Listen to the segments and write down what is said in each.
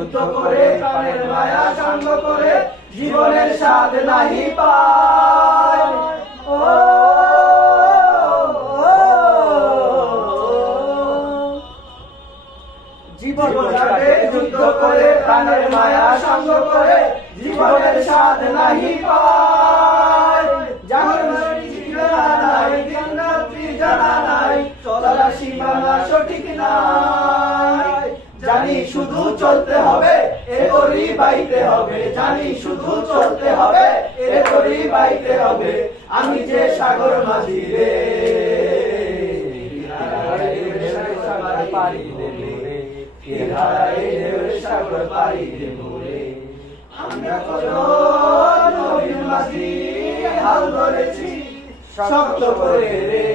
যুদ্ধ করে প্রাণের মায়া সঙ্গ করে জীবনের স্বাদ নাহি পায়। ও জীবন কাটে যুদ্ধ করে প্রাণের মায়া সঙ্গ করে জীবনের স্বাদ নাহি পায়। জানার ঠিকানা নাই, দিন-রাত্রি জানা নাই, চলার সীমানা সঠিক নাই। জানি শুধু চলতে হবে, এ করি বাইতে হবে, জানি শুধু চলতে হবে, এ করি বাইতে হবে। আমি যে সাগর মাঝি রে, পারি দেবে সাগর পারি দেব রে। আমরা কত নবীন মাঝি হাল ধরেছি শক্ত করে রে,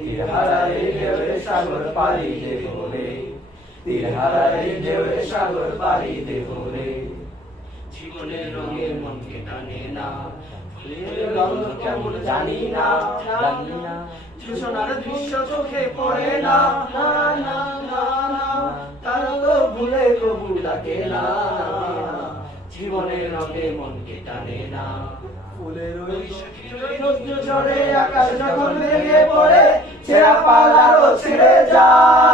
তীর হারাই ঢেউয়ে সাগর পারি দেব রে, তীর হারাই ঢেউয়ে সাগর পারি দেব রে। জীবনের রঙের মনকে টানে না, ফুলের গন্ধ কেমন জানি না, জানি না, জোছনার দৃশ্য চোখে পড়ে না, না না না না, তারা তো ভুলে কবু ডাকে না। জীবনের রঙে মনকে টানে না, ফুলের ওই রৌদ্র ঝরে আকাশ যখন ভেঙে পড়ে, ছেঁড়া পালারও ছেড়ে যায়।